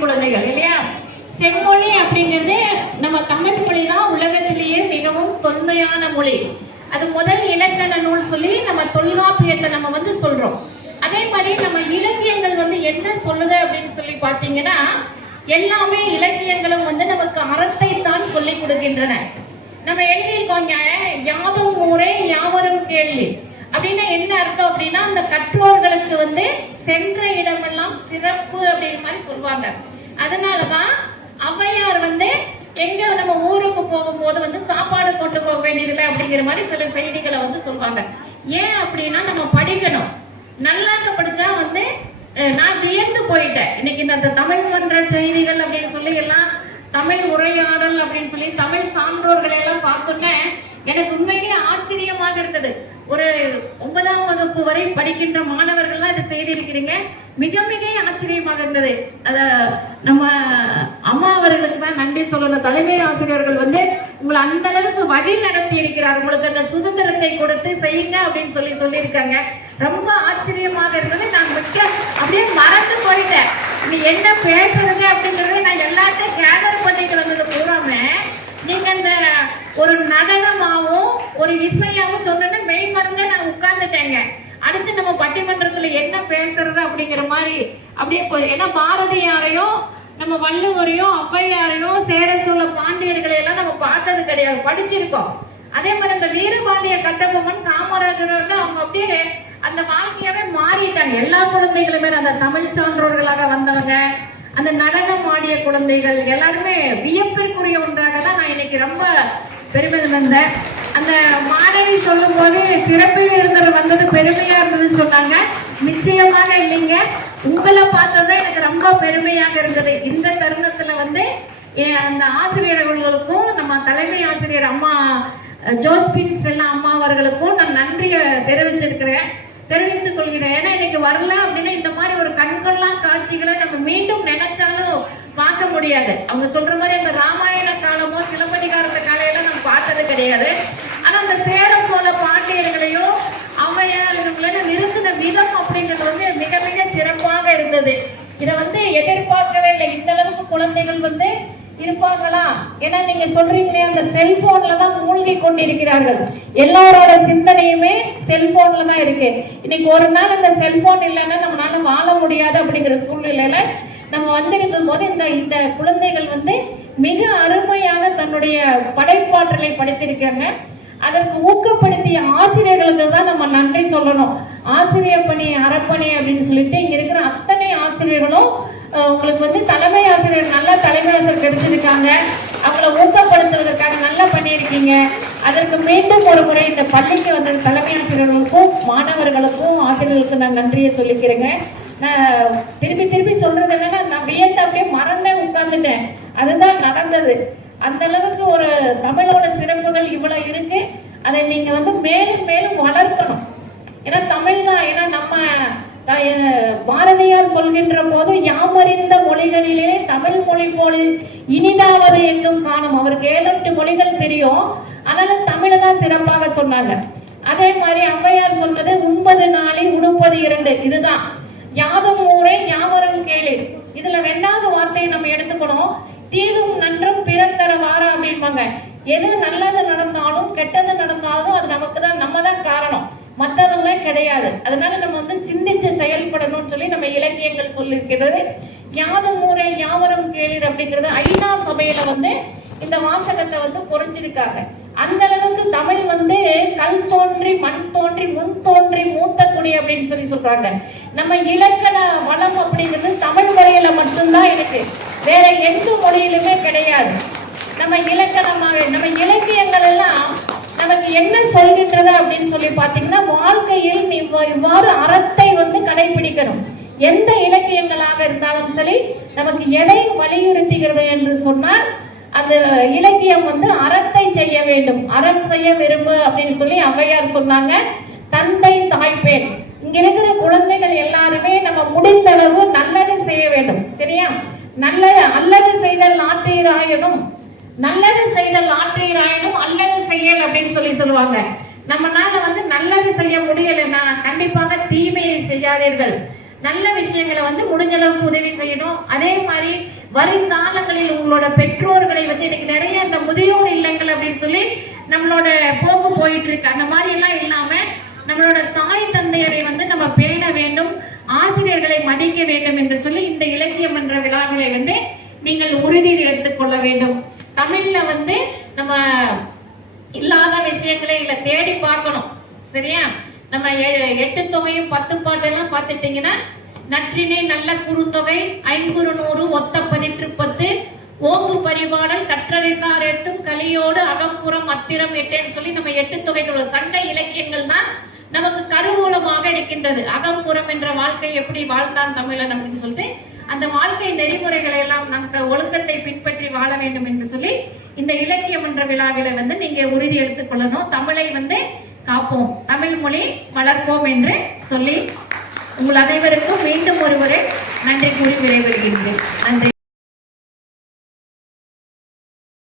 தமிழ் குழந்தைகள் இல்லையா. செம்மொழி அப்படிங்கிறது நம்ம தமிழ் மொழி தான் உலகத்திலேயே மிகவும் தொன்மையான மொழி. அது முதல் இலக்கண நூல் சொல்லி நம்ம தொல்காப்பியத்தை நம்ம வந்து சொல்றோம். அதே மாதிரி நம்ம இலக்கியங்கள் வந்து என்ன சொல்லுது அப்படின்னு சொல்லி பார்த்தீங்கன்னா, எல்லாமே இலக்கியங்களும் வந்து நமக்கு அறத்தை தான் சொல்லி கொடுக்கின்றன. நம்ம எழுதியிருக்கோங்க, யாதும் ஊரே யாவரும் கேள்வி அப்படின்னா என்ன அர்த்தம் அப்படின்னா, அந்த கற்றோர்களுக்கு வந்து சென்ற இடமெல்லாம் சிறப்பு அப்படிங்கிற மாதிரி சொல்லுவாங்க. அதனாலதான் ஔவையார் வந்து எங்க நம்ம ஊருக்கு போகும்போது வந்து சாப்பாடு கொண்டு போக வேண்டியதில்லை அப்படிங்கிற மாதிரி சில செய்திகளை வந்து சொல்லுவாங்க. ஏன் அப்படின்னா நம்ம படிக்கணும். நல்லாக்க படிச்சா வந்து நான் வியந்து போயிட்டேன். இன்னைக்கு இந்த தமிழ் மன்ற செய்திகள் அப்படின்னு சொல்லி எல்லாம் தமிழ் உரையாடல் அப்படின்னு சொல்லி தமிழ் சான்றோர்களை எல்லாம் பார்த்தோன்னே எனக்கு உண்மையிலேயே ஆச்சரியமாக இருந்தது. ஒரு 9ஆம் வகுப்பு வரை படிக்கின்ற மாணவர்கள்லாம் இதை செய்திருக்கிறீங்க. மிக மிக ஆச்சரியமாக இருந்தது. அத நம்ம அம்மா அவர்களுக்கு தான் நன்றி சொல்லணும். தலைமை ஆசிரியர்கள் வந்து உங்களை அந்த அளவுக்கு வழி நடத்தி இருக்கிறார். உங்களுக்கு அந்த சுதந்திரத்தை கொடுத்து செய்யுங்க அப்படின்னு சொல்லியிருக்காங்க. ரொம்ப ஆச்சரியமாக இருந்தது. நான் மிக்க அப்படியே மறந்து போயிட்டேன். நீ என்ன பேசுறது அப்படிங்கறது நான் எல்லாத்தையும் கேதர் பண்ணிட்டு வந்தது பூராமே நீங்க அந்த ஒரு நடனமாவும் ஒரு இசையாவும் சொன்ன மெய் மறந்து நான் உட்கார்ந்துட்டேங்க. அடுத்து நம்ம பட்டிமன்றத்துல என்ன பேசுறது அப்படிங்கிற மாதிரி அப்படியே ஏன்னா பாரதியாரையும் நம்ம வள்ளுவரையும் ஔவையாரையும் சேர சோழ பாண்டியர்களை எல்லாம் நம்ம பார்த்தது கிடையாது, படிச்சிருக்கோம். அதே மாதிரி அந்த வீரபாண்டிய கட்டபொம்மன் காமராஜர் வந்து அவங்க அப்படியே அந்த வாழ்க்கையாவே மாறிட்டாங்க. எல்லா குழந்தைகளுமே அந்த தமிழ் சான்றோர்களாக வந்தவங்க, அந்த நடனம் ஆடிய குழந்தைகள் எல்லாருமே வியப்பிற்குரிய ஒன்றாக தான் நான் இன்னைக்கு ரொம்ப பெருமிதம் வந்தேன். அந்த மாணவி சொல்லும் போது சிறப்பில் இருந்தது வந்தது பெருமையா இருந்ததுன்னு சொன்னாங்க. நிச்சயமாக இல்லைங்க, உங்களை பார்த்ததான் எனக்கு ரொம்ப பெருமையாக இருந்தது. இந்த தருணத்துல வந்து அந்த ஆசிரியர்களுக்கும் நம்ம தலைமை ஆசிரியர் அம்மா ஜோஸ்பின் ஸ்டெல்லா அம்மா அவர்களுக்கும் நான் நன்றியை தெரிவித்துக் கொள்கிறேன். ஏன்னா இன்னைக்கு வரல அப்படின்னா இந்த மாதிரி ஒரு கண்கொள்ளா காட்சிகளை நம்ம மீண்டும் நினைச்சாலும் பார்க்க முடியாது. அவங்க சொல்ற மாதிரி அந்த ராமாயண காலமோ சிலப்பதிகாரத்த காலையெல்லாம் நம்ம பார்த்தது கிடையாது. ஆனா அந்த சேர சோழ பாண்டியர்களையும் ஔவையார்களையும் நிறுத்தின விதம் அப்படிங்கிறது வந்து மிக மிக சிறப்பாக இருந்தது. இதை வந்து எதிர்பார்க்கவே இல்லை. இந்த அளவுக்கு குழந்தைகள் வந்து இருப்பாங்களா? ஏன்னா நீங்க சொல்றீங்களே அந்த செல்போன்ல தான் மூழ்கி கொண்டிருக்கிறார்கள். எல்லாரோட சிந்தனையுமே செல்போன்ல தான் இருக்கு. இன்னைக்கு ஒரு நாள் அந்த செல்போன் இல்லைன்னா நம்மளால வாழ முடியாது அப்படிங்கிற சூழ்நிலையில நம்ம வந்திருக்கும் போது இந்த குழந்தைகள் வந்து மிக அருமையாக தன்னுடைய படைப்பாற்றலை படைத்திருக்காங்க. அதற்கு ஊக்கப்படுத்திய ஆசிரியர்களுக்கு தான் நம்ம நன்றி சொல்லணும். ஆசிரியர் பணி அறப்பணி அப்படின்னு சொல்லிட்டு இங்க இருக்கிற அத்தனை ஆசிரியர்களும் உங்களுக்கு வந்து தலைமை ஆசிரியர் நல்ல தலைமை ஆசிரியர் கிடைச்சிருக்காங்க. அவங்கள ஊக்கப்படுத்துவதற்காக நல்லா பண்ணியிருக்கீங்க. அதற்கு மீண்டும் ஒரு முறை இந்த பள்ளிக்கு வந்த தலைமை ஆசிரியர்களுக்கும் மாணவர்களுக்கும் ஆசிரியர்களுக்கும் நான் நன்றியை சொல்லிக்கிறேங்க. நான் திருப்பி சொல்றது என்னன்னா, நான் வியந்து அப்படியே மறந்தே உட்கார்ந்துட்டேன். அதுதான் நடந்தது. அந்த அளவுக்கு ஒரு தமிழோட சிறப்புகள் இவ்வளவு இருக்கு. அதை நீங்க வந்து மேலும் மேலும் வளர்க்கணும். ஏன்னா தமிழ் தான். ஏன்னா நம்ம பாரதியார் சொல்கின்ற போது யாமறிந்த மொழிகளிலே தமிழ் மொழி போல இனிதாவது எங்கும் காணும். அவருக்கு 7-8 மொழிகள் தெரியும், ஆனாலும் தமிழை தான் சிறப்பாக சொன்னாங்க. அதே மாதிரி ஔவையார் சொன்னது உண்பது நாளை உடுப்பது 2. இதுதான் யாதும் ஊரே யாவரும் கேளு. இதுல 2வது வார்த்தையை நம்ம எடுத்துக்கணும். தீதும் நன்றும் பிறந்தர வாரா அப்படின்பாங்க. எது நல்லது நடந்தாலும் கெட்டது நடந்தாலும் அது நமக்கு தான், நம்ம தான் காரணம், மற்றவங்களே கிடையாது. அதனால நம்ம வந்து சிந்திச்சு செயல்படணும்னு சொல்லி நம்ம இலக்கியங்கள் சொல்லியிருக்கிறது. யாதும் ஊரே யாவரும் கேளீர் அப்படிங்கிறது ஐநா சபையில வந்து இந்த வாசகத்தை வந்து பொறிஞ்சிருக்காங்க. அந்த அளவுக்கு தமிழ் வந்து கல் தோன்றி மண் தோன்றி முன் தோன்றி மூத்த குடி அப்படின்னு சொல்றாங்க. நம்ம இலக்கண வளம் அப்படிங்கிறது தமிழ் மொழியில மட்டும்தான் இருக்கு, வேற எந்த மொழியிலுமே கிடையாது. நம்ம இலக்கணமாக நம்ம இலக்கியங்கள் எல்லாம் நமக்கு என்ன சொல்கின்றது அப்படின்னு சொல்லி பாத்தீங்கன்னா, வாழ்க்கையில் இவ்வாறு அறத்தை வந்து கடைபிடிக்கணும். எந்த இலக்கியங்களாக இருந்தாலும் சரி நமக்கு எதை வலியுறுத்துகிறது என்று சொன்னால் அந்த இலக்கியம் வந்து அறத்தை செய்ய வேண்டும், அறம் செய்ய விரும்பு அப்படின்னு சொல்லி ஔவையார் சொன்னாங்க. தந்தை தாய்ப்பேர் இங்க இருக்கிற குழந்தைகள் எல்லாருமே நம்ம முடிந்த அளவு நல்லது செய்ய வேண்டும். சரியா? நல்லது அல்லது செய்தல் ஆற்றீராயனும், நல்லது செய்தல் ஆற்றீராயனும் அல்லது செய்யல் அப்படின்னு சொல்லுவாங்க. நம்மனால வந்து நல்லது செய்ய முடியலைன்னா கண்டிப்பாக தீமையை செய்யாதீர்கள். நல்ல விஷயங்களை வந்து முடிஞ்ச அளவுக்கு உதவி செய்யணும். அதே மாதிரி வருங்காலங்களில் உங்களோட பெற்றோர்களை வந்து இன்னைக்கு நிறைய இந்த முதியோர் இல்லங்கள் அப்படின்னு சொல்லி நம்மளோட போக்கு போயிட்டு இருக்கு. அந்த மாதிரி எல்லாம் இல்லாம நம்மளோட தாய் தந்தையரை வந்து நம்ம பேண வேண்டும், ஆசிரியர்களை மதிக்க வேண்டும் என்று சொல்லி இந்த இலக்கியம் என்ற விழாக்களை வந்து நீங்கள் உறுதியில் எடுத்துக்கொள்ள வேண்டும். தமிழ்ல வந்து நம்ம இல்லாத விஷயங்களை இல்ல தேடி பார்க்கணும். சரியா? நம்ம 8 தொகையும் 10 பாட்டெல்லாம் பார்த்துட்டீங்கன்னா, நற்றினை நல்ல குறுந்தொகை, ஐங்குறு நூறு, ஒத்த பதிற்று 10, ஓங்கு பரிபாடல், கற்றறிந்தார் ஏத்தும், கலியோடு, அகப்புறம், அத்திரம், எட்டேன்னு சொல்லி நம்ம 8 தொகைகள் சங்க இலக்கியங்கள் தான் நமக்கு கருவூலமாக இருக்கின்றது. அகம்புறம் என்ற வாழ்க்கை எப்படி வாழ்ந்தான் தமிழன் அப்படின்னு சொல்லிட்டு அந்த வாழ்க்கை நெறிமுறைகளை எல்லாம் நமக்கு ஒழுக்கத்தை பின்பற்றி வாழ வேண்டும் என்று சொல்லி இந்த இலக்கியம் என்ற விழாவில வந்து நீங்க உறுதி எடுத்துக் கொள்ளணும். தமிழை வந்து காப்போம், தமிழ் மொழி வளர்ப்போம் என்று சொல்லி உங்கள் அனைவருக்கும் மீண்டும் ஒருமுறை நன்றி கூறி விடைபெறுகின்றேன். நன்றி.